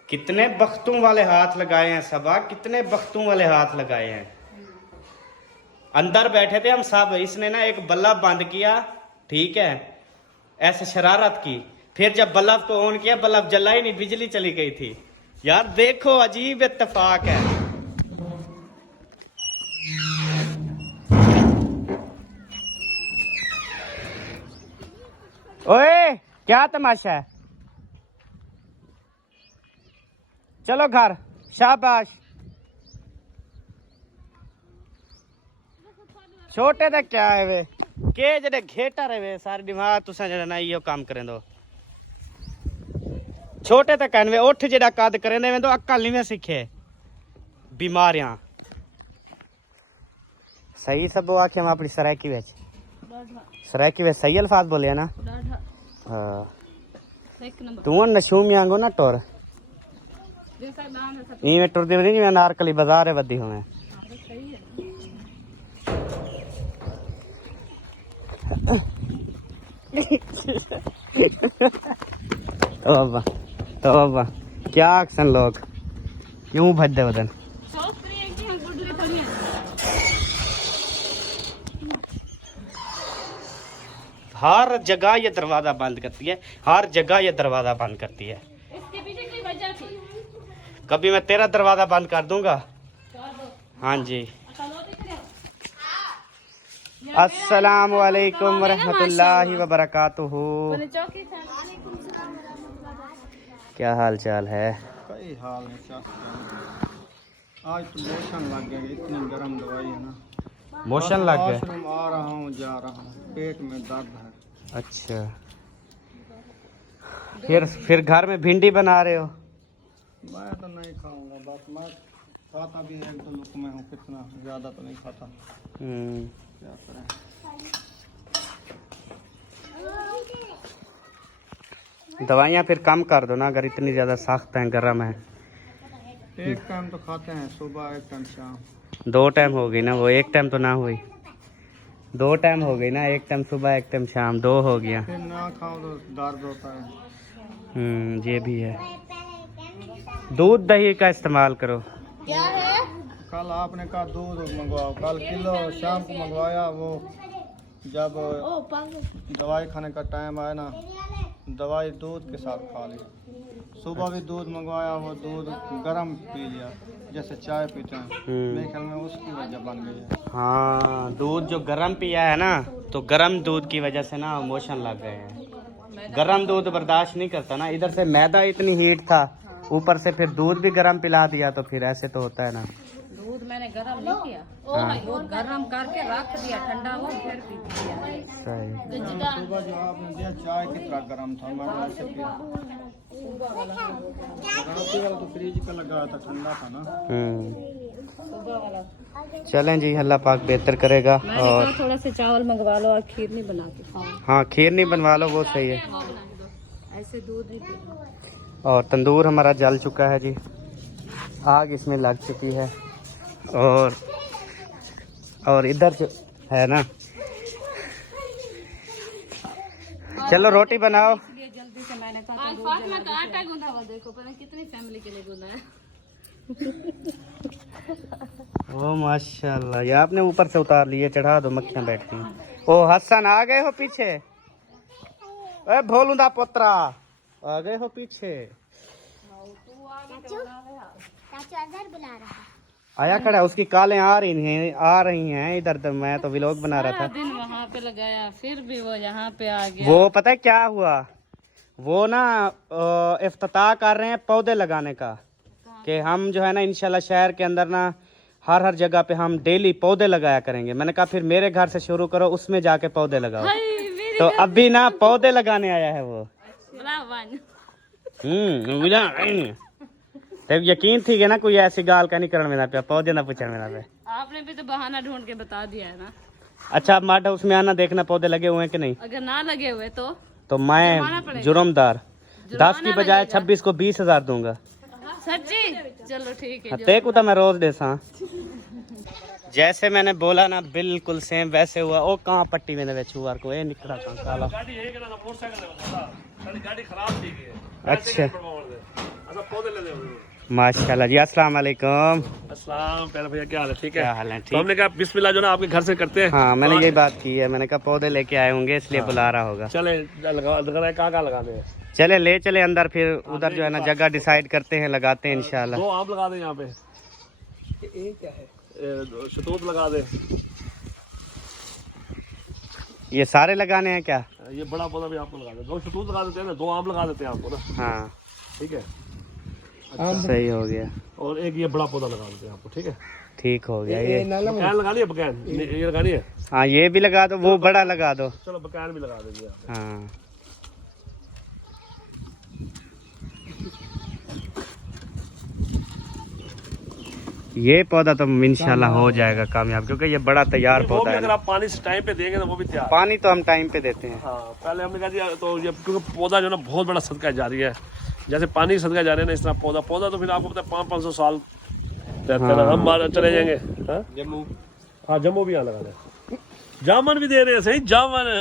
कितने बख्तों वाले हाथ लगाए हैं सबा, कितने बख्तों वाले हाथ लगाए हैं। अंदर बैठे थे हम सब, इसने ना एक बल्ला बंद किया, ठीक है, ऐसे शरारत की, फिर जब बल्ब को ऑन किया बल्ब जला ही नहीं, बिजली चली गई थी। यार देखो अजीब इत्तेफाक है। ओए क्या तमाशा है? चलो घर, शाबाश। छोटे तक क्या है वे के जेडे घेटर है वे सारे दिमाग तुसा जेड़ा ना इहो काम करें दो। छोटे तक कहन वे उठ जेड़ा कद करें दे तो अक्ल नहीं वे सीखे बीमारियां सही सब आखे हम अपनी सरायकी विच सही अल्फाज बोले ना। हाँ तू नशूमी आंगो ना टुर इवें टुरदी नहीं जिवें नारकली बाजार है वदी होवे। तो बाबा क्या अक्सन लोग क्यों भजदे उधर? हर जगह ये दरवाजा बंद करती है, हर जगह ये दरवाजा बंद करती है। इसके पीछे की वजह थी। कभी मैं तेरा दरवाजा बंद कर दूंगा। हाँ जी। अस्सलाम वालेकुम वरहमतुल्लाहि वबरकातुहू। क्या हाल चाल है? कई हाल है। आज तो मोशन लग गया, इतनी गर्म दवाई है ना। मोशन लग गए? आ रहा हूँ जा रहा हूँ, पेट में दर्द है। अच्छा फिर घर में भिंडी बना रहे हो? मैं तो नहीं खाऊंगा, बस मैं खाता भी 1-2 लुक़्मे हूँ, कितना ज़्यादा तो नहीं खाता। क्या करें? दवाइयाँ फिर कम कर दो ना अगर इतनी ज़्यादा सख्त हैं, गर्म है। एक टाइम तो खाते हैं, सुबह एक टाइम शाम। 2 टाइम हो गई ना, वो 1 टाइम तो ना हुई। 2 टाइम हो गई ना, 1 टाइम सुबह 1 टाइम शाम, 2 हो गया। फिर ना खाओ तो दर्द होता है। ये भी है। दूध दही का इस्तेमाल करो। क्या है? कल आपने कहा दूध मंगवाओ, कल किलो शाम को मंगवाया। वो जब दवाई खाने का टाइम आया ना, दवाई दूध के साथ खा ली। सुबह भी दूध मंगवाया, वो दूध गरम पी लिया जैसे चाय पीते हैं। मेरे ख्याल में उसकी वजह बन गई है। हाँ दूध जो गरम पिया है ना, तो गरम दूध की वजह से ना मोशन लग गए हैं। गरम दूध बर्दाश्त नहीं करता ना, इधर से मैदा इतनी हीट था, ऊपर से फिर दूध भी गरम पिला दिया, तो फिर ऐसे तो होता है ना। दूध मैंने गरम नहीं किया, दूध गरम करके रख दिया, ठंडा हो फिर पी दिया। सही। सुबह जो आपने दिया चाय की तरह गरम था, मैं ऐसे पिया। रात वाला तो फ्रिज का लगा था, ठंडा था ना। चलें जी, अल्लाह पाक बेहतर करेगा। और थोड़ा सा चावल मंगवा लो और खीर नहीं बना के खाओ। हाँ खीर नहीं बनवा लो, वो सही है। ऐसे दूध नहीं पीना। और तंदूर हमारा जल चुका है जी, आग इसमें लग चुकी है। और इधर जो है ना, चलो रोटी बनाओ। जल्दी से मैंने कहा फातिमा का आटा गूंधा हुआ देखो, पता कितनी फैमिली के लिए गूंधा है। ओ माशाल्लाह, ये आपने ऊपर से उतार लिए, चढ़ा दो, मक्खियां बैठती हैं। ओ हसन आ गए हो पीछे? अरे भोलूदा पोत्रा आ गए हो पीछे? चाचू अदर बुला रहा है। आया खड़ा, उसकी कालें आ रही हैं इधर। तो मैं तो व्लॉग बना रहा था। दिन वहाँ पे लगाया, फिर भी वो यहाँ पे आ गया। वो पता है क्या हुआ, वो ना इफ्तिताह कर रहे हैं पौधे लगाने का, कि हम जो है ना इंशाल्लाह शहर के अंदर ना हर जगह पे हम डेली पौधे लगाया करेंगे। मैंने कहा फिर मेरे घर से शुरू करो, उसमें जाके पौधे लगाओ। तो अभी ना पौधे लगाने आया है वो। तब यकीन थी कि ना कोई ऐसी गाल का नहीं करने पे, पौधे ना पूछने में पे। आपने भी तो बहाना ढूंढ के बता दिया है ना। अच्छा माटा उसमें आना देखना पौधे लगे हुए हैं कि नहीं। अगर ना लगे हुए तो मैं जुर्मदार 10 की बजाय 26 को 20,000 दूंगा। सच्ची? चलो ठीक है। तेको तो मैं रोज देसा। जैसे मैंने बोला ना बिल्कुल सेम वैसे हुआ। ओ कहाँ पट्टी में हुआ को ये निकला कहाँ काला। अच्छा माशाल्लाह जी। अस्सलाम वालेकुम। अस्सलाम प्यारे भैया, क्या हाल है? ठीक है। क्या हाल है? तो ठीक। हमने कहा बिस्मिल्लाह जो ना आपके घर से करते हैं। हाँ, मैंने तो यही बात की है। मैंने कहा पौधे लेके आए होंगे इसलिए बुला रहा होगा। चले लगा कहाँ लगाने हैं? चले ले चले अंदर, फिर उधर जो है ना जगह डिसाइड करते हैं, लगाते हैं इंशाल्लाह। 2 आम लगा दें यहाँ पे। ये क्या है? शतूत लगा दे। ये सारे लगाने हैं क्या? ये बड़ा पौधा भी आपको लगा दे। 2 शतूत लगा देते हैं ना, 2 आम लगा देते हैं आपको ना। हाँ ठीक है। सही हो गया। और एक ये बड़ा पौधा लगा देते हैं आपको। ठीक है, ठीक हो गया ये। बकैन लगानी है? बकैन ये लगानी है। हाँ, ये भी लगा दो, वो बड़ा लगा दो। चलो बकैन भी लगा देंगे आप। हाँ, ये पौधा तो इंशाल्लाह हो जाएगा कामयाब, क्योंकि ये बड़ा तैयार वो पौधा भी है अगर ना। आप पानी से टाइम पे देंगे ना वो भी तैयार। पानी तो हम टाइम पे देते हैं। हाँ, पहले हमने कहा दिया तो ये क्योंकि पौधा जो ना बहुत बड़ा सदका जारी है। जैसे पानी की सदका जारी है ना, इस तरह पौधा तो फिर आपको पता है 500-500 साल रहता है ना। हम चले जाएंगे। जम्मू। हाँ, जम्मू भी यहाँ लगा दें। जामन भी दे रहे हैं। सही,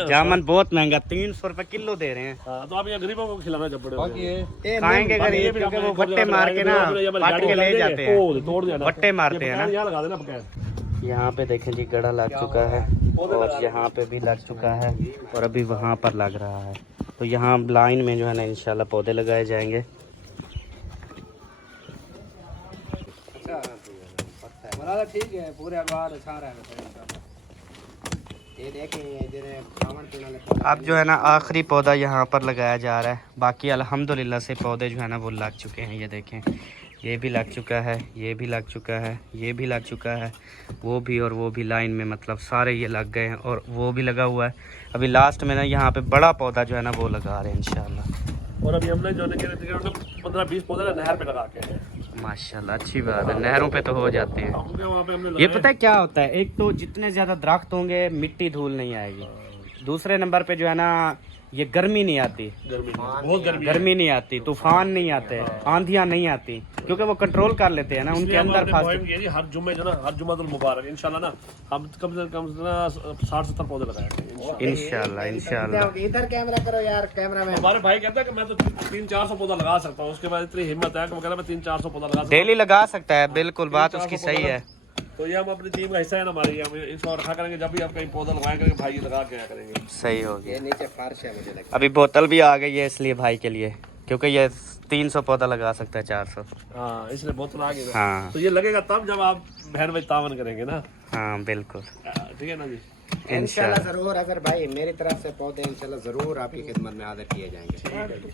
जामन बहुत महंगा, 300 रुपए किलो दे रहे हैं। हाँ, तो आप यहाँ गरीबों को खिलाना जब बड़े खाएंगे गरीब, क्योंकि वो बट्टे मार के ना काट के ले जाते हैं, तोड़ देना, बट्टे मारते हैं ना। यहाँ लगा देना बकैन। यहाँ पे देखें जी, गड़ा लग चुका है और यहाँ पे भी लग चुका है और अभी वहाँ पर लग रहा है। तो यहाँ लाइन में जो है ना इंशाल्लाह पौधे लगाए जाएंगे। ठीक है, पूरे बार अच्छा रहा। ये देखें अब जो है ना आखिरी पौधा यहाँ पर लगाया जा रहा है। बाकी अल्हम्दुलिल्लाह से पौधे जो है ना वो लग चुके हैं। ये देखें, ये भी लग चुका है, ये भी लग चुका है, ये भी लग चुका है, वो भी और वो भी लाइन में, मतलब सारे ये लग गए हैं और वो भी लगा हुआ है। अभी लास्ट में ना यहाँ पे बड़ा पौधा जो है ना वो लगा रहे हैं इंशाल्लाह। और अभी हमने जो 15-20 पौधे नहर पे लगा के हैं। माशाल्लाह, अच्छी बात है। नहरों पे तो हो जाते हैं। वहाँ पे हमने ये पता है क्या होता है, एक तो जितने ज्यादा दरख्त होंगे मिट्टी धूल नहीं आएगी। दूसरे नंबर पे जो है ना ये गर्मी नहीं आती, बहुत गर्मी नहीं आती, तूफान नहीं आते, आंधियां नहीं आती, क्योंकि वो कंट्रोल कर लेते हैं ना उनके अंदर खास। हर जुम्मे जो ना, हर जुम्मतुल मुबारक इंशाल्लाह ना हम कम से कम 60-70 पौधे लगाएंगे इंशाल्लाह इंशाल्लाह। इधर कैमरा करो यार, कैमरा में। हमारे भाई कहता है कि मैं तो 300-400 पौधा लगा सकता हूँ। उसके बाद इतनी हिम्मत है कि वो कहता है मैं 300-400 पौधा लगा सकता डेली लगा सकता है, बिल्कुल बात उसकी सही है। हूँ। तो ये हम अपनी टीम का हिस्सा है ना हमारी, हम इसको रखा करेंगे। जब भी आप कहीं पौधा लगाया करेंगे भाई लगा के आया करेंगे। सही हो गया। ये नीचे फर्श है मुझे लगता अभी बोतल भी आ गई है इसलिए भाई के लिए, क्योंकि ये 300 पौधा लगा सकता है, 400। हाँ, इसलिए बोतल आ गई। हाँ तो ये लगेगा तब जब आप बहन भाई तावन करेंगे ना। हाँ बिल्कुल, ठीक है ना जी। है। इंशाल्लाह जरूर। अगर भाई मेरी तरफ से पौधे इंशाल्लाह जरूर आपकी खिदमत में हाजिर किए जाएंगे।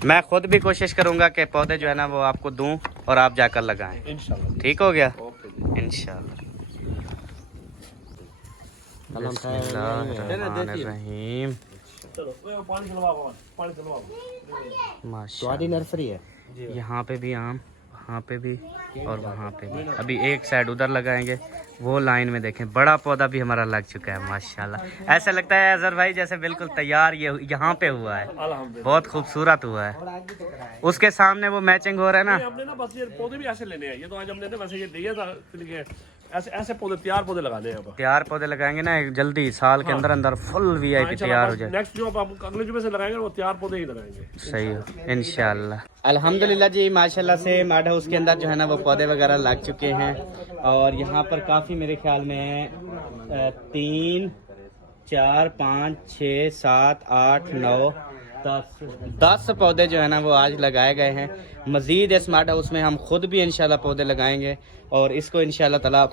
मैं खुद भी कोशिश करूंगा कि पौधे जो है ना वो आपको दूं और आप जाकर लगाएं। इंशाल्लाह। ठीक हो गया ओके। इंशाल्लाह। बिस्मिल्लाहिर्रहमानिर्रहीम। चलो पानी चलवाओ, पानी चलवाओ। माशाल्लाह, नर्सरी है। यहाँ पे भी आम, वहाँ पे भी और वहाँ पे भी। अभी एक साइड उधर लगाएंगे, वो लाइन में देखें बड़ा पौधा भी हमारा लग चुका है माशाल्लाह। ऐसा लगता है अजहर भाई जैसे बिल्कुल तैयार ये यहाँ पे हुआ है, बहुत खूबसूरत हुआ है। उसके सामने वो मैचिंग हो रहा है ना। हमने ना बस ये पौधे भी ऐसे लेने हैं। ये तो आज हमने ना वैसे ये दिया था, इसलिए ऐसे ऐसे पौधे तैयार पौधे लगाने हैं। अब तैयार पौधे लगाएंगे ना जल्दी, साल के अंदर अंदर फुल वीआईपी तैयार हो जाए। नेक्स्ट जो आप अगले जुमे से लगाएंगे वो तैयार पौधे ही लगाएंगे। सही हो इंशाल्लाह। अल्हम्दुलिल्लाह जी, माशाल्लाह से माड हाउस के अंदर जो है ना वो पौधे वगैरह लग चुके हैं। और यहाँ पर काफ़ी मेरे ख्याल में 3, 4, 5, 6, 7, 8, 9, 10 पौधे जो है ना वो आज लगाए गए हैं। मज़ीद इस माड हाउस में हम खुद भी इंशाल्लाह पौधे लगाएंगे और इसको इंशाल्लाह ताला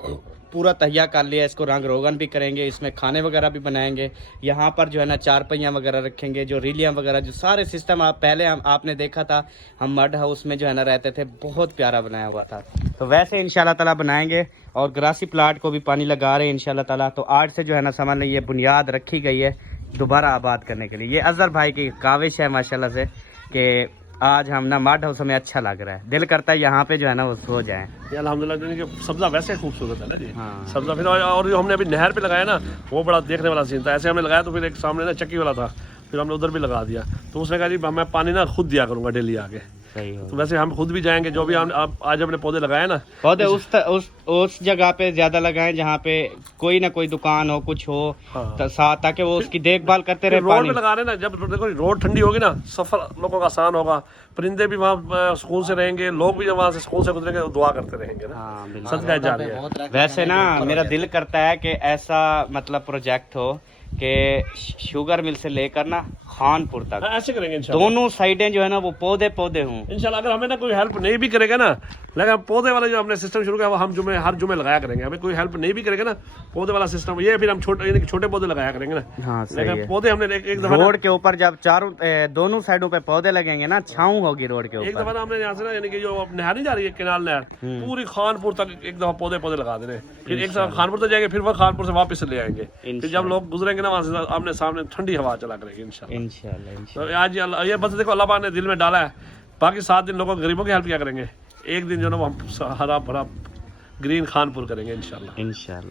पूरा तहिया कर लिया। इसको रंग रोगन भी करेंगे, इसमें खाने वगैरह भी बनाएंगे। यहाँ पर जो है ना चारपहियाँ वगैरह रखेंगे, जो रीलियाँ वगैरह, जो सारे सिस्टम आप पहले आपने देखा था हम मड हाउस में जो है ना रहते थे, बहुत प्यारा बनाया हुआ था। तो वैसे इंशाल्लाह ताला बनाएंगे और ग्रासी प्लाट को भी पानी लगा रहे हैं इंशाल्लाह ताला। तो आज से जो है ना समझ लें ये बुनियाद रखी गई है दोबारा आबाद करने के लिए। ये अजहर भाई की काविश है माशाल्लाह से कि आज हम ना मड हाउस में अच्छा लग रहा है, दिल करता है यहाँ पे जो है ना वो सो जाए। ये अल्हम्दुलिल्लाह सब्जा वैसे खूबसूरत है ना जी। हाँ। सब्जा फिर और जो हमने अभी नहर पे लगाया ना वो बड़ा देखने वाला सीन था। ऐसे हमने लगाया तो फिर एक सामने ना चक्की वाला था, फिर हमने उधर भी लगा दिया। तो उसने कहा जी मैं पानी ना खुद दिया करूँगा डेली आके। सही हो तो वैसे हम खुद भी जाएंगे, जो भी हम आज हमने पौधे लगाए ना, पौधे उस जगह पे ज्यादा लगाएं जहाँ पे कोई ना कोई दुकान हो, कुछ हो, हाँ। ताकि वो उसकी देखभाल करते रहे। रोड पानी पे लगा रहे ना, जब देखो रोड ठंडी होगी ना, सफर लोगों का आसान होगा, परिंदे भी वहाँ सुकून से रहेंगे, लोग भी जब वहाँ से सुकून से गुजरेंगे तो दुआ करते रहेंगे ना। हाँ बिल्कुल। सदका जारी है। वैसे ना मेरा दिल करता है कि ऐसा मतलब प्रोजेक्ट हो कि शुगर मिल से लेकर ना खानपुर तक हाँ, ऐसे करेंगे इंशाल्लाह। दोनों साइडें जो है ना वो पौधे पौधे हों। इंशाल्लाह अगर हमें ना कोई हेल्प नहीं भी करेगा ना, लेकिन पौधे वाला जो हमने सिस्टम शुरू किया वो हम हर जुमे लगाया करेंगे। हमें कोई हेल्प नहीं भी करेगा ना, पौधे वाला सिस्टम ये फिर हम छोटे पौधे लगाया करेंगे ना। हाँ सही लेकिन है। पौधे हमने एक दफा रोड के ऊपर जब दोनों साइडों पे पौधे लगेंगे ना, छाऊं होगी रोड के एक ऊपर। दफा हमने यहाँ से ना, यानी कि जो नहर नहीं जा रही है, केनाल नहर, पूरी खानपुर तक एक दफा पौधे लगा देने। फिर एक दफा खानपुर तक जाएंगे, फिर वह खानपुर से वापस ले आएंगे। फिर जब लोग गुजरेंगे ना वहाँ से, आमने सामने ठंडी हवा चला करेंगे इंशाल्लाह। इंशाल्लाह तो आज ये बस देखो अल्लाह पाक ने दिल में डाला है, बाकी 7 दिन लोगों गरीबों की हेल्प क्या करेंगे, एक दिन जो ना वो हम हरा भरा ग्रीन खानपुर करेंगे इंशाल्लाह। इंशाल्लाह।